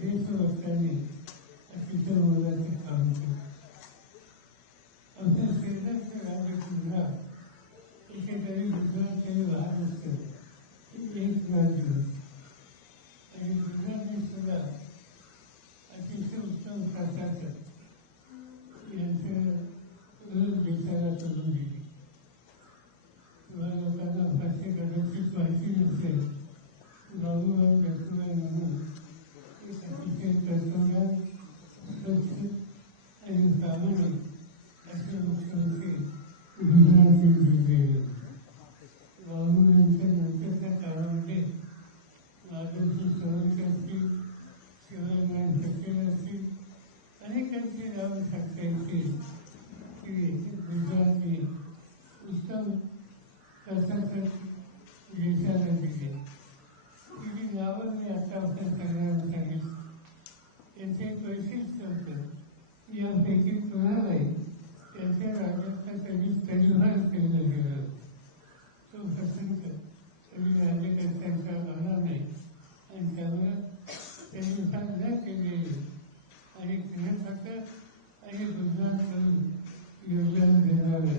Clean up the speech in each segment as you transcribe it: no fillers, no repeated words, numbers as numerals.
देशभक्तांनी अतिशय मोलाचे काम केले. आमच्या शेजारचं राज्य सुद्धा एकेकाळी गुजरातकडे वाहत असतं एक राज्य आणि गुजरातने सुद्धा अतिशय उत्तम प्रशासक यांचं देशाला करून दिली. किंवा लोकांना फारशी कदाचित माहिती नसेल, बाबूराव दत्तूबाई म्हणून एक अतिशय कर्तव्यात स्वच्छ आणि प्रामाणिक असे मुख्यमंत्री गुजरातचे जिल्हे. बाबूरावांच्या नंतरच्या काळामध्ये माधवजी सोळंकी असतील, शिवराजराव पटेल असतील, अनेकांची नावं सांगता येतील की गुजरातने उत्तम प्रशासक देशाला दिले. ही नावं मी आता आपल्या सगळ्यांना सांगितली. यांचे एक वैशिष्ट्य होतं, यापैकी कुणालाही त्यांच्या राज्याचा कधी तडीभार केलं गेलं. तो प्रसंग कधी राज्यकर्त्यांचा आला नाही आणि त्यामुळं तडीभार न केलेले आणि गृहखातं आणि गुजरातकडून योगदान देणारं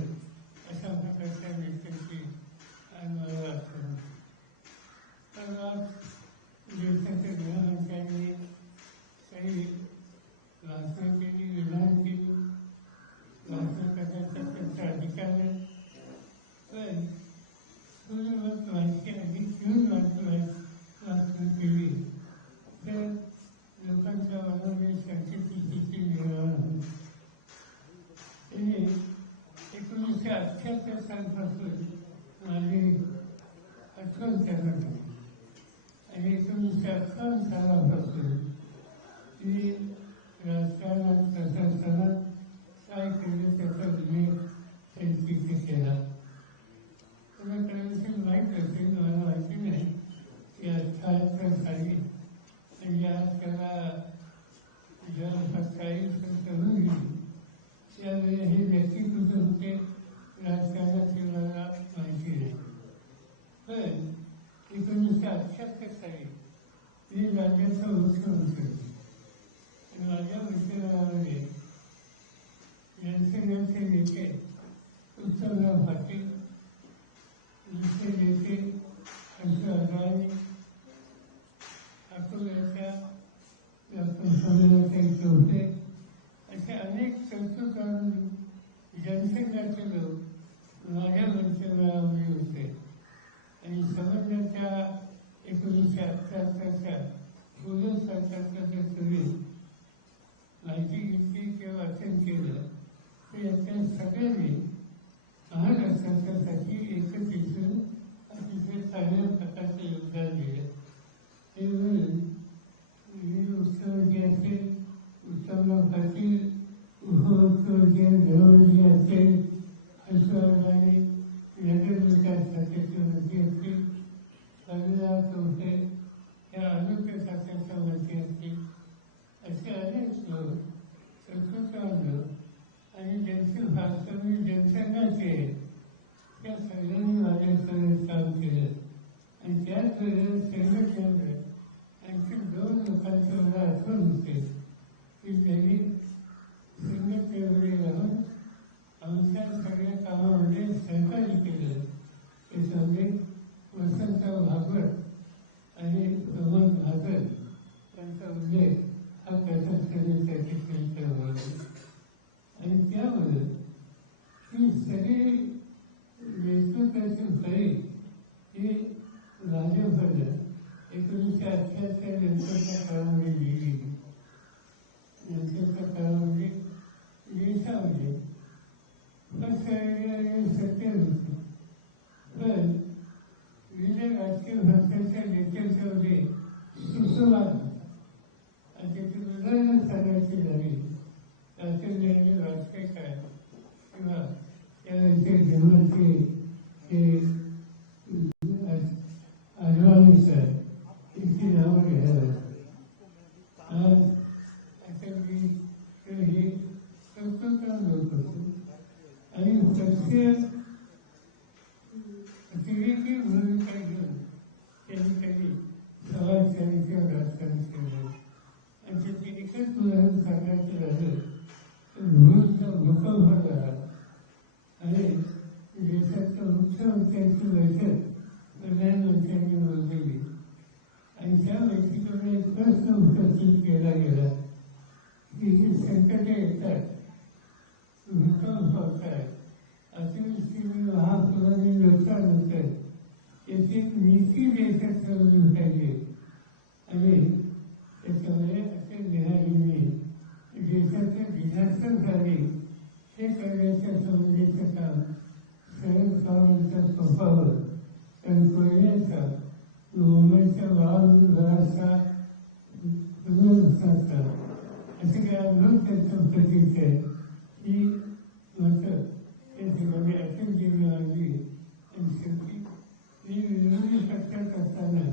अशा प्रकारच्या नेत्यांची आम्हाला आठवण. तर देशाच्या गृहमंत्र्यांनी काही भाषणं केली, विधान केली, भाषण करण्याचा त्यांचा अधिकार आहे. पण तुम्ही मग माहिती अधिक घेऊन वाचन केली तर लोकांच्या मनामध्ये शंकेची स्थिती निर्माण होईल. त्यांनी 1978 सालपासून माझी आठवण करत होती आणि 1958 सालापासून मी राजकारणात प्रशासनात काय केलं त्याचा उल्लेख त्यांनी केला. तुम्हाला कदाचित माहीत असेल, मला माहिती नाही की 78 साली म्हणजे आज त्याला जवळपास 40 वर्ष होऊन गेली. त्यावेळी हे व्यक्ती कुठे होते राजकारणाची मला माहिती नाही. पण 1978 साली मी राज्याचा मुख्यमंत्री होते आणि माझ्या मंत्रिमंडळामध्ये जनसेनेचे नेते उत्तमराव पाटील, दुसरे नेते हर्षू अडवाणी, अकोल्याच्या डॉक्टर सोमनाथताई चौथे असे अनेक कर्तृत्ववान जनसंघाचे लोक माझ्या मंत्रिमंडळामध्ये होते आणि समन्वयाच्या 1978च्या पूर्व सरकारच्या सुरू माहिती घेतली किंवा वाचन केलं तर याच्या सगळ्यांनी महाराष्ट्रासाठी एकत्र येऊन अतिशय चांगल्या प्रकारचे योगदान दिलं. ते म्हणून मुख्यमंत्री असेल, उत्तमराव पाटील, उपमुख्यमंत्री गृहमंत्री असेल, हर्षू अडवाणी नगर विकास खात्याचे मंत्री असतील, सोमनाथ चौथे या आरोग्य खात्याच्या मंत्री असतील, असे अनेक लोक कर्तृत्ववान लोक आणि ज्यांची वास्तविक जनसंघाचे त्या सगळ्यांनी माझ्यासोबत काम केलं. आणि त्याच वेळेला संघटनेमध्ये आणखी 2 लोकांची मला आठवण होते की त्यांनी संघटनेमध्ये राहून आमच्या सगळ्या कामामध्ये सहकार्य केलं. त्याच्यामध्ये वसंतराव भागवत आणि प्रमोद भागवत यांचा उल्लेख हा प्रशासनासाठी केला. आणि त्यामुळे ही सगळी नेतृत्वाची फळी ही भाजपनं 1978 नंतरच्या काळामध्ये लिहिली. नंतरच्या काळामध्ये देशामध्ये सत्य होते, पण विविध राजकीय पक्षांच्या नेत्यांच्यामध्ये सुसंवाद होता. आणि त्याची उदाहरणं सांगायची झाली राजकीय राजकीय काय किंवा त्यावेळेचे गृहमंत्री हे अडवाणी साहेब यांची नावं घ्यायला आज अटलजी हे कर्तृत्ववान लोक होते आणि अतिरेकी भूमिका घेऊन त्यांनी कधी समाज तऱ्हेचं राजकारण केलं. आणि त्याचे एकच उदाहरण सांगायचं झालं तर भूकंप झाला आणि देशाचं मुख्यमंत्र्यांची बैठक प्रधानमंत्र्यांनी बोलवली आणि त्या बैठकीमध्ये एक प्रश्न उपस्थित केला गेला की ही संकटे येतात, भूकंप होतात, अतिवृष्टीने महापुराने नुकसान होतं, त्याची नीती देशात ठरवली पाहिजे. आणि त्याच्यामध्ये असे लिहायला देशाचं डिझास्टर झाले हे करण्याच्या संबंधीचं काम शरद पवारांच्या सोपावर कारण कोयन्याचा मुंबईच्या वाळूचा पुनर्वसनाचा असे काही अनुभव त्यांच्या प्रतीक आहे ही मतं त्या ठिकाणी अटक केली आली. आणि शेवटी मी विरोधी पक्षात असताना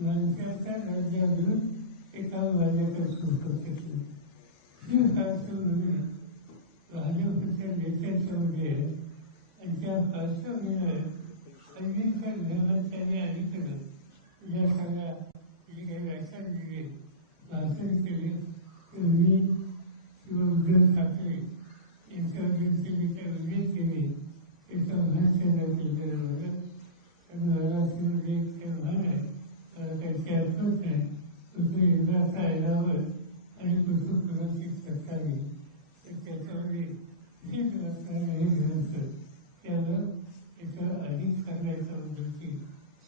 माणसाच्या राज्याविरुद्ध एका माझ्याकडे सुरू केली. ही पार्श्वभूमी भाजपच्या नेत्यांच्यामध्ये आणि त्या पार्श्वभूमीवर अंगीकार धर्मांच्याने अलीकडं ज्या सगळ्या जी काही व्याख्यान दिली भाषण केले ते मी किंवा उद्धव ठाकरे यांच्यावरती मी काही उल्लेख केले त्याचा भाषण केलेलं होतं. आणि मराठीमध्ये एक ते म्हण आहे, मला त्याची आठवत नाही, कुठे इंद्राचा ऐरावर आणि कुठे पुराची सत्तावी, तर त्याच्यामध्ये हे ग्रंथ त्यावर त्याच्यावर अधिक सांगायचा उद्देशी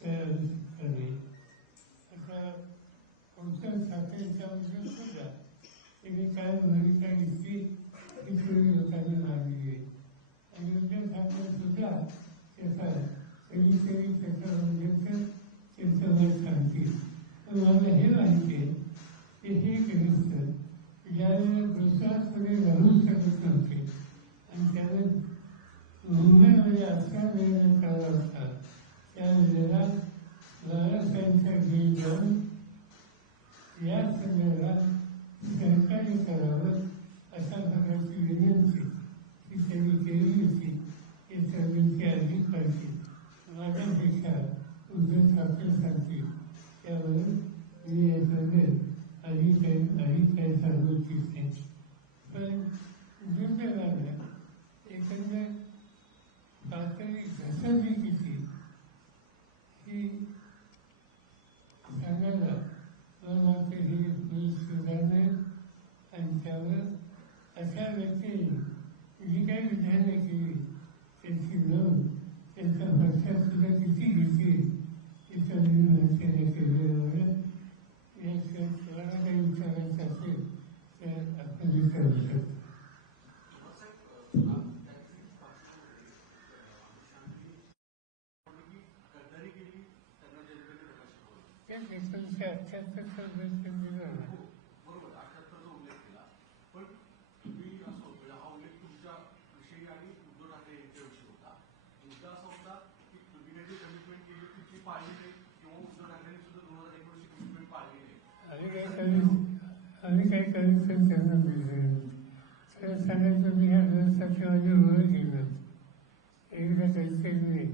त्या आवश्यकता नाही. आता पुढच्या ठाकरेंच्याबद्दल सुद्धा त्यांनी काय भूमिका घेतली ही सगळी लोकांनी मांडली आहे. आणि उद्धव ठाकरे सुद्धा त्याचा कधीतरी त्याच्याबद्दलचं त्यांचं मत सांगतील. पण मला हे माहिती आहे की हे गृहस्थ ज्यावेळेला दुसऱ्याकडे राहू शकत नव्हते आणि त्यावेळेस मुंबईमध्ये असा निर्णय करावा होता त्यावेळेला बाळासाहेबांच्या घरी जाऊन या संदर्भात सरकारने करावं अशा प्रकारची विनंती ही त्यांनी केली होती. याच्या विनंती अधिक पाहिजे माझ्यापेक्षा उद्धव ठाकरे सांगतील त्यावरून मी याच्यामध्ये अधिक काही सांगू इच्छित नाही. पण दुर्दैवानं एकंदर पातळी घसरली किती ही सांगायला मला वाटतं ही सुधारणा आणि त्यावर अशा व्यक्तींनी जी काही विधानं केली त्यांची नोंद त्यांच्या पक्षात सुद्धा किती घेतली याचा मी माणसाने केलेलं. याशिवाय तुम्हाला काही विचारायचं असेल तर आपण विचारू शकतो. आम्ही काही करू त्यांना तर सांगायचं मी ह्या व्यवस्थाची माझी ओळख गेलो. एकदा काहीतरी मी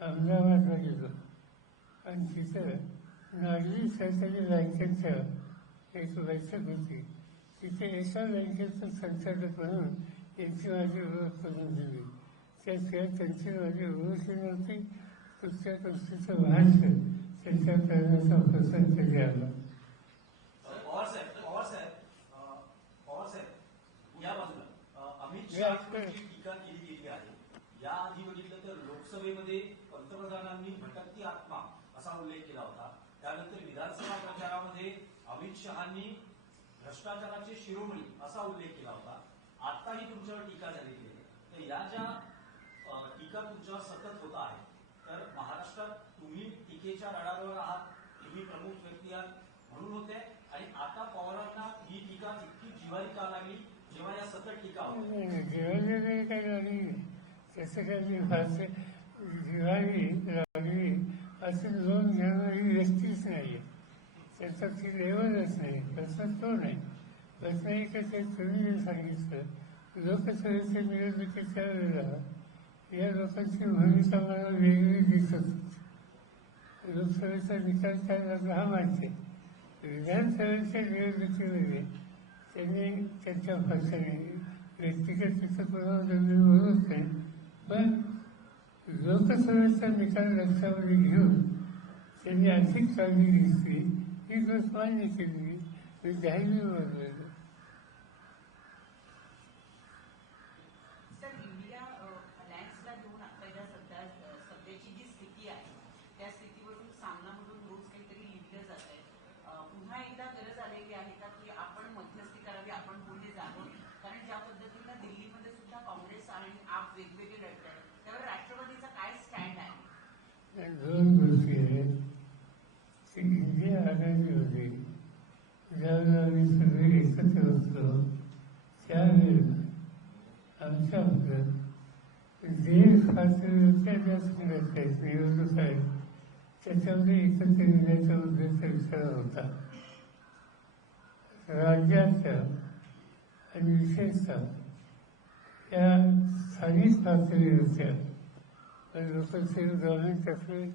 अहमदाबादला गेलो आणि तिथं नागरी सरकारी बँकेचं एक बैठक होती. तिथे एका बँकेचं संचालक म्हणून यांची माझी ओळख करून दिली. त्याशिवाय त्यांची माझी ओळखही नव्हती. कुठच्या गोष्टीचं भाष्य त्यांच्या करण्याचा प्रसंग कधी आला. अमित शहाची टीका केली गेली आहे. याआधी बघितलं तर लोकसभेमध्ये पंतप्रधानांनी भटकती आत्मा असा उल्लेख केला होता. त्यानंतर विधानसभा प्रचारामध्ये अमित शहांनी भ्रष्टाचाराचे शिरोमणी असा उल्लेख केला होता. आताही तुमच्यावर टीका झालेली आहे. तर या ज्या टीका तुमच्यावर सतत होत आहे तर महाराष्ट्रात तुम्ही टीकेच्या रडारवर आहात, तुम्ही प्रमुख व्यक्ती आहात म्हणून होते आणि आता पवारांना ही टीका इतकी जिव्हारी का लागली जेव्हा या सतत टीका होत्या? जिव्हारी काही लागली त्याचं काही फारसे जिव्हारी लागली असे लोन घेणारी व्यक्तीच नाही. त्याचा ती लेवलच नाही. प्रश्न तो नाही. प्रश्न एकच आहे, तुम्ही सांगितलं लोकसभेच्या निवडणुकीच्या वेळेला या लोकांची भूमिका मला वेगळी दिसत होती. लोकसभेचा निकाल काय लागला हा माहिती आहे. विधानसभेच्या निवडणुकीमध्ये त्यांनी त्यांच्या भाषणाने व्यक्तिगत तिथं कोणावर बोलत नाही, पण लोकसभेचा निकाल लक्षामध्ये घेऊन त्यांनी अधिक काळजी घेतली, ही गोष्ट मान्य केली. मी ध्यानी बोललेलो. सर, इंडिया अलायन्सला घेऊन आपल्याला सध्याची जी स्थिती आहे त्या स्थितीवरून सामनामधून रोज काहीतरी लिहिलं जात आहे. पुन्हा एकदा गरज आलेली आहे का की आपण मध्यस्थी करावी, आपण पुढे जावं? कारण ज्या पद्धतीनं दिल्लीमध्ये सुद्धा काँग्रेस आणि आप वेगवेगळे लढत आहेत, त्यावर राष्ट्रवादीचा काय स्टँड आहे? दोन गोष्टी आहेत की इंडिया आघाडीमध्ये ज्यावेळेला आम्ही सगळे एकत्र होतो त्यावेळेला आमच्याबद्दल देश पातळीवरच्या ज्या संघटना आहेत, निवडणूक आहेत, त्याच्यामध्ये एकत्र येण्याचा उद्देश विचार होता. राज्याच्या आणि विशेषतः या स्थानिक पातळीवरच्या लोकसेवा गव्हर्नमेंट असेल,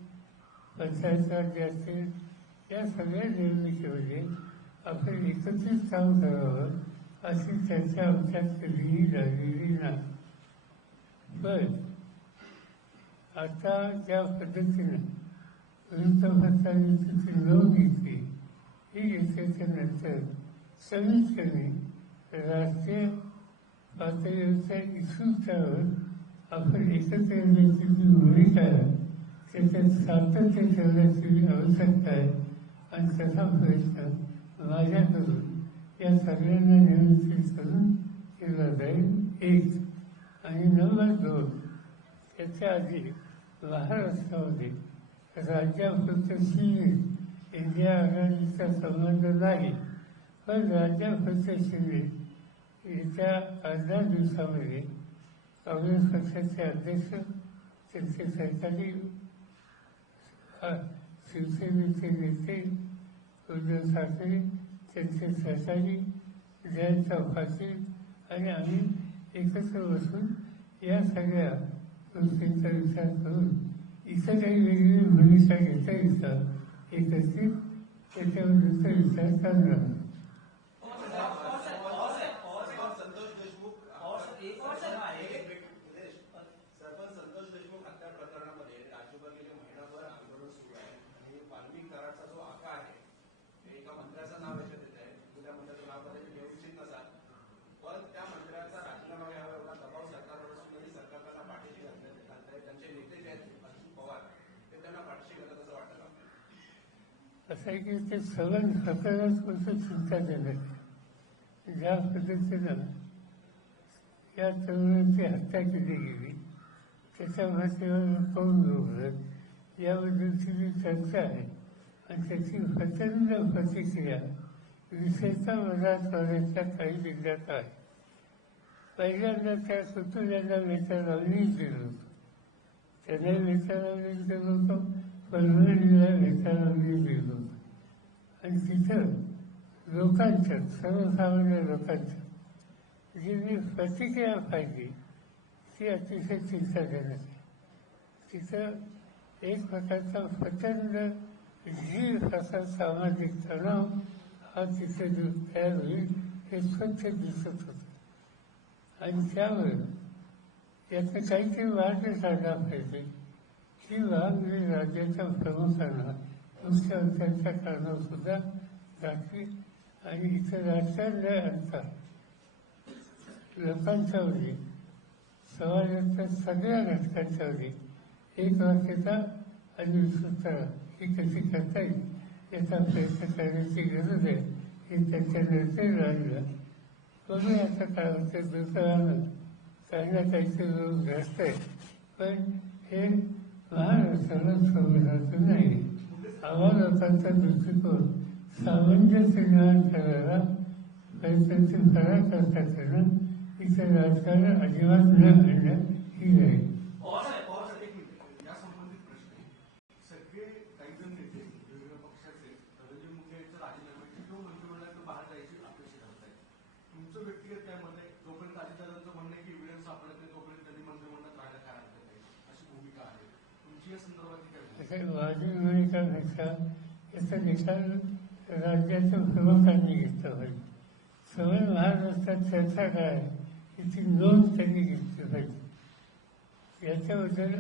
पंचायत राज्य असेल, या सगळ्या निवडणुकीमध्ये आपण एकत्रित काम करावं अशी चर्चा आमच्यात कधीही झालेली नाही. पण आता ज्या पद्धतीनं वृत्तपत्रांनी तिची नोंद घेतली, ही घेतल्याच्या नंतर कमीत कमी राष्ट्रीय पातळीवरच्या इश्यूच्यावर आपण एकत्र येण्याची जी भूमिका आहे त्याच्यात सातत्य ठेवण्याची आवश्यकता आहे. आणि तसा प्रयत्न माझ्याकडून या सगळ्यांना नियंत्रित करून केला जाईल, एक. आणि नंबर 2, त्याच्या आधी महाराष्ट्रामध्ये राज्यापुरतं सीमित इंडिया आघाडीचा संबंध नाही, पण राज्यापुरतं सीमित येत्या 15 दिवसामध्ये काँग्रेस पक्षाचे अध्यक्ष, त्यांचे सरकारी शिवसेनेचे नेते उद्धव ठाकरे, त्यांचे सहकारी जयंत पाटील आणि आम्ही एकत्र बसून या सगळ्या गोष्टींचा विचार करून इथं काही वेगळी भूमिका घेता येतं एकत्रित त्याच्याबद्दलचा विचार करणार. असं आहे की ते सगळं स्वतःलाच कसं चिंताजनक आहे. ज्या पद्धतीनं या तरुणाची हत्या केली गेली, त्याच्या भाषेवर कोण रोखलं, याबद्दलची जी चर्चा आहे आणि त्याची प्रचंड प्रतिक्रिया विशेषतः मराठवाड्याच्या काही जिल्ह्यात आहे. पहिल्यांदा त्या कुटुंबांना वेतनावलीच दिलं होतं, त्यांना वेतनावलीच दिलं होतं, परभणीला वेतनावली दिलं होतं. आणि तिथं लोकांच्या, सर्वसामान्य लोकांच्या जी मी प्रतिक्रिया पाहिली ती अतिशय चिंताजनक आहे. तिथं एक प्रकारचा प्रचंड जीव असा सामाजिक तणाव हा तिथे तयार होईल हे स्वच्छ दिसत होतं. आणि त्यावर याचं काहीतरी मार्ग काढला पाहिजे किंवा मी राज्याच्या प्रमुखांना मुख्यमंत्र्यांच्या कारणावर सुद्धा दाखवी आणि इथं राष्ट्रांना आणता लोकांच्यावरती, समाजाच्या सगळ्या घटकांच्यावरती एक वाक्यता आणि विस्तृतता ही कशी करता येईल याचा प्रयत्न करण्याची गरज आहे. हे त्यांच्या निर्णय राहिला बघूया आता काय होतं. दुसऱ्यानं काही ना काहीचे लोक घडत आहे, पण हे महाराष्ट्राला संविधानाचं नाही. आव्हान लोकांचा दृष्टिकोन सामंजस्य निर्माण करायला प्रयत्न करायचं असताना इथं राजकारण अजिबात न घडणं ही आहे. या संबंधित प्रश्न सगळे काही जण नेते वेगवेगळ्या पक्षाचे धनंजय मुंडेंचं राजीनाम्याची किंवा मंत्रिमंडळातून बाहेर जायची अपेक्षा करत आहेत. तुमचं व्यक्तिगत काय मत आहे? जोपर्यंत अजितदादांचं म्हणणं आहे की एव्हिडन्स सापडत नाही तोपर्यंत त्यांनी मंत्रिमंडळात राहायला काय हरकत नाही अशी भूमिका आहे तुमची, या संदर्भात काय? वाजवी वेळेचा घेतला याचा निकाल राज्याच्या प्रमुखांनी घेतला पाहिजे. सवय महाराष्ट्रात चर्चा काय याची नोंद त्यांनी घेतली पाहिजे. याच्याबद्दल